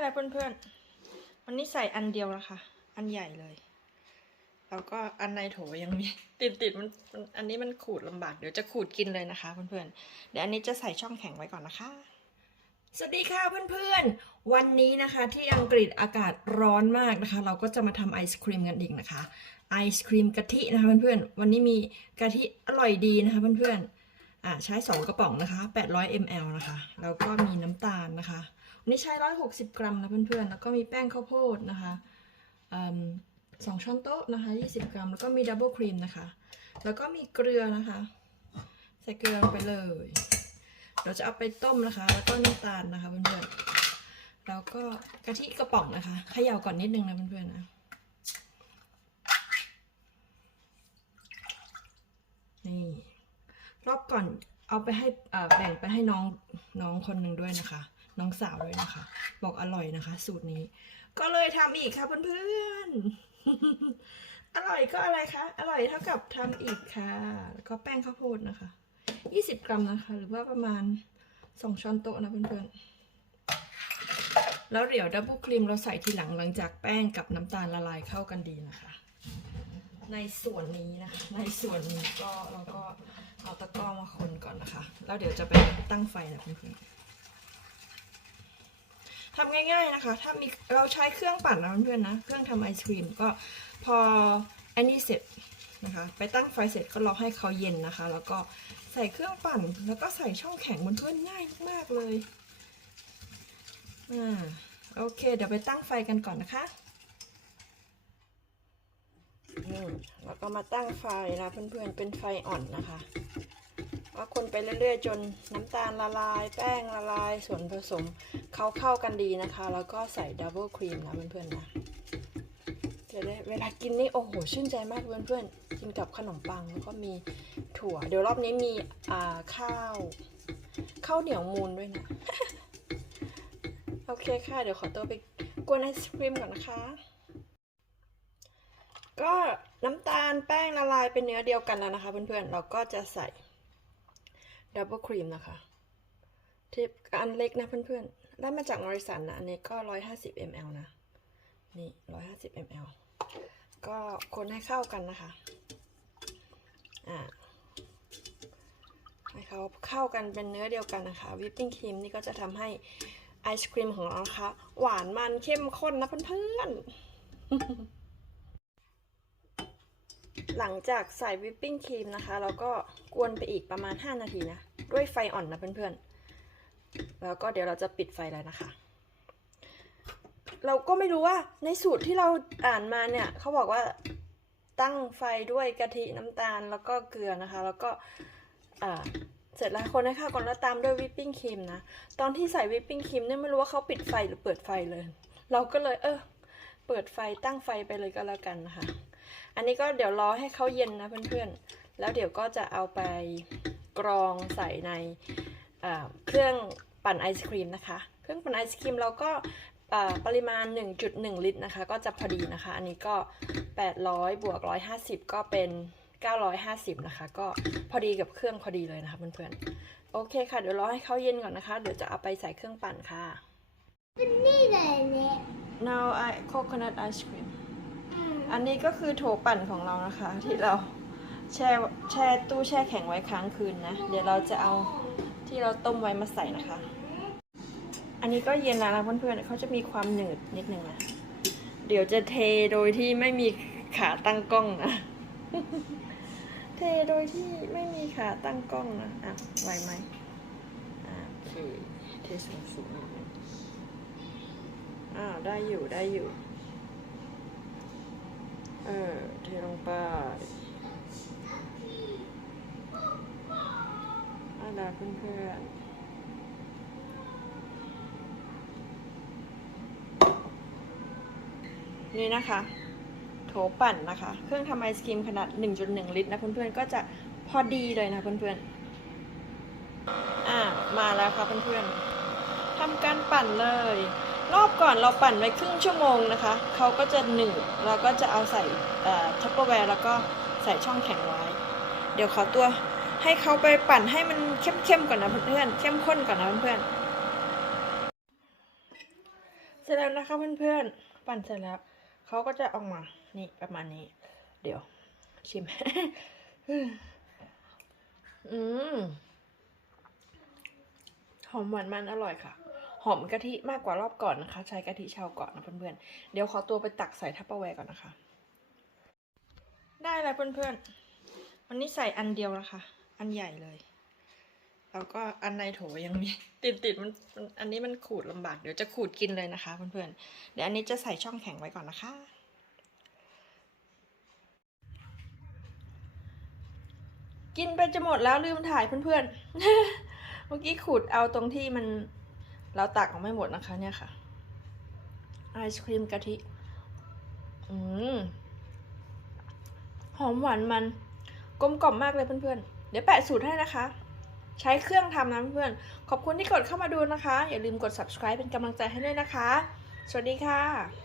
แล้วเพื่อนๆ วันนี้ใส่อันเดียวแล้วค่ะอันใหญ่เลย แล้วก็อันในโถยังมีติดติดๆมันอันนี้มันขูดลำบากเดี๋ยวจะขูดกินเลยนะคะเพื่อนๆ เดี๋ยวอันนี้จะใส่ช่องแข็งไว้ก่อนนะคะ สวัสดีค่ะเพื่อนๆ วันนี้นะคะที่อังกฤษอากาศร้อนมากนะคะ เราก็จะมาทำไอศครีมกันอีกนะคะ ไอศครีมกะทินะคะเพื่อนๆ วันนี้มีกะทิอร่อยดีนะคะเพื่อนๆอ่าใช้ 2 กระป๋องนะคะ 800 ml นะคะ แล้วก็มีน้ำตาลนะคะ วันนี้ใช้160กรัมนะเพื่อนๆ แล้วก็มีแป้งข้าวโพดนะคะอสองช้อนโต๊ะนะคะ20กรัม แล้วก็มีดับเบิลครีมนะคะ แล้วก็มีเกลือนะคะ ใส่เกลือลงไปเลย เราจะเอาไปต้มนะคะ แล้วก็น้ำตาลนะคะเพื่อนๆ แล้วก็กะทิกระป๋องนะคะเขย่าก่อนนิดนึงนะเพื่อนๆนะนี่รอบก่อนเอาไปให้แบ่งไปให้น้องน้องคนหนึ่งด้วยนะคะ น้องสาวด้วยนะคะ บอกอร่อยนะคะ สูตรนี้ ก็เลยทำอีกค่ะเพื่อนๆ อร่อยก็อะไรคะ อร่อยเท่ากับทำอีกค่ะ แล้วก็แป้งข้าวโพดนะคะ 20 กรัมนะคะ หรือว่าประมาณ 2 ช้อนโต๊ะนะเพื่อนๆ แล้วเดี๋ยวดับเบิลครีมเราใส่ทีหลังหลังจากแป้งกับน้ำตาลละลายเข้ากันดีนะคะ ในส่วนนี้นะคะ ในส่วนนี้ก็เราก็เอาตะกร้อมาคนก่อนนะคะ แล้วเดี๋ยวจะไปตั้งไฟนะเพื่อนๆ ทำง่าย ๆนะคะ ถ้ามีเราใช้เครื่องปั่นนะเพื่อนๆนะ เครื่องทำไอศครีมก็พออันนี้เสร็จนะคะ ไปตั้งไฟเสร็จก็รอให้เขาเย็นนะคะ แล้วก็ใส่เครื่องปั่น แล้วก็ใส่ช่องแข็งบนเพื่อนง่ายมากๆเลยอ่าโอเค เดี๋ยวไปตั้งไฟกันก่อนนะคะอืมแล้วก็มาตั้งไฟนะเพื่อนๆเป็นไฟอ่อนนะคะ ก็คนไปเรื่อยๆ จนน้ำตาลละลาย แป้งละลาย ส่วนผสมเขาเข้ากันดีนะคะ แล้วก็ใส่ดับเบิลครีมนะเพื่อนๆนะจะได้เวลากินนี่โอ้โหชื่นใจมากเพื่อนๆ กินกับขนมปังแล้วก็มีถั่ว เดี๋ยวรอบนี้มีอ่าข้าวข้าวเหนียวมูนด้วยนะ โอเคค่ะ เดี๋ยวขอตัวไปกวนไอศครีมก่อนนะคะ ก็น้ำตาลแป้งละลายเป็นเนื้อเดียวกันแล้วนะคะเพื่อนๆ เราก็จะใส่ ดับเบิลครีมนะคะที่อันเล็กนะเพื่อนๆ ได้มาจากมอริสันนะ อันนี้ก็ 150 ml นะ นี่ 150 ml ก็คนให้เข้ากันนะคะ อ่า ให้เขาเข้ากันเป็นเนื้อเดียวกันนะคะ วิปปิ้งครีมนี่ก็จะทำให้ไอศครีมของเรานะคะ หวานมันเข้มข้นนะเพื่อนๆ หลังจากใส่วิปปิ้งครีมนะคะเราก็กวนไปอีกประมาณ 5 นาทีนะ ด้วยไฟอ่อนนะเพื่อนๆ แล้วก็เดี๋ยวเราจะปิดไฟแล้วนะคะ เราก็ไม่รู้ว่าในสูตรที่เราอ่านมาเนี่ยเขาบอกว่าตั้งไฟด้วยกะทิน้ำตาลแล้วก็เกลือนะคะ แล้วก็เสร็จแล้วคนให้เข้าก่อนแล้วตามด้วยวิปปิ้งครีมนะ ตอนที่ใส่วิปปิ้งครีมเนี่ยไม่รู้ว่าเขาปิดไฟหรือเปิดไฟเลย เราก็เลยเออเปิดไฟตั้งไฟไปเลยก็แล้วกันนะคะ อันนี้ก็เดี๋ยวรอให้เขาเย็นนะเพื่อนๆ แล้วเดี๋ยวก็จะเอาไปกรองใส่ในอ่าเครื่องปั่นไอศครีมนะคะ เครื่องปั่นไอศครีมเราก็อ่าปริมาณ 1.1 ลิตรนะคะ ก็จะพอดีนะคะ อันนี้ก็ 800 บวก 150 ก็เป็น 950 นะคะ ก็พอดีกับเครื่องพอดีเลยนะคะเพื่อนๆ โอเคค่ะ เดี๋ยวรอให้เขาเย็นก่อนนะคะ เดี๋ยวจะเอาไปใส่เครื่องปั่นค่ะนี่เลยเนี่ย now I coconut ice cream อันนี้ก็คือโถปั่นของเรานะคะ ที่เราแช่แช่ตู้แช่แข็งไว้ค้างคืนนะ เดี๋ยวเราจะเอาที่เราต้มไว้มาใส่นะคะ อันนี้ก็เย็นแล้วนะเพื่อนๆเขาจะมีความหนืดนิดนึงนะ เดี๋ยวจะเทโดยที่ไม่มีขาตั้งกล้องนะ เทโดยที่ไม่มีขาตั้งกล้องนะ อะไหวไหมอะโอเค เทสูงสูงๆนิดอ้าวได้อยู่ได้อยู่ เออเทลงไปอาดาเพื่อนๆนี่นะคะโถปั่นนะคะ เครื่องทำไอศกรีมขนาด 1.1 ลิตรนะเพื่อนๆ ก็จะพอดีเลยนะเพื่อนๆ อ่า มาแล้วค่ะเพื่อนๆทำการปั่นเลย รอบก่อนเราปั่นไว้ครึ่งชั่วโมงนะคะเขาก็จะหนืดเราก็จะเอาใส่ทัพเปอร์แวร์แล้วก็ใส่ช่องแข็งไว้ เดี๋ยวขอตัวให้เขาไปปั่นให้มันเข้มๆก่อนนะเพื่อนๆเข้มข้นก่อนนะเพื่อนๆเสร็จแล้วนะคะเพื่อนๆปั่นเสร็จแล้วเขาก็จะออกมานี่ประมาณนี้ เดี๋ยวชิมอืมหอมหวานมันอร่อยค่ะ หอมกะทิมากกว่ารอบก่อนนะคะ ใช้กะทิชาวเก่อนะเพื่อนๆ เดี๋ยวขอตัวไปตักใส่ทัพเปอร์แวร์ก่อนนะคะ ได้แล้วเพื่อนๆ วันนี้ใส่อันเดียวนะคะ อันใหญ่เลย แล้วก็อันในโถยังมีติดติดๆมันอันนี้มันขูดลำบาก เดี๋ยวจะขูดกินเลยนะคะเพื่อนๆ เดี๋ยวอันนี้จะใส่ช่องแข็งไว้ก่อนนะคะกินไปจะหมดแล้วลืมถ่ายเพื่อนๆ เมื่อกี้ขูดเอาตรงที่มัน เราตักออกไม่หมดนะคะเนี่ยค่ะ ไอศครีมกะทิ อืม หอมหวานมัน กลมกล่อมมากเลยเพื่อนๆ เดี๋ยวแปะสูตรให้นะคะ ใช้เครื่องทำนะเพื่อนๆ ขอบคุณที่กดเข้ามาดูนะคะ อย่าลืมกด subscribe เป็นกำลังใจให้ด้วยนะคะ สวัสดีค่ะ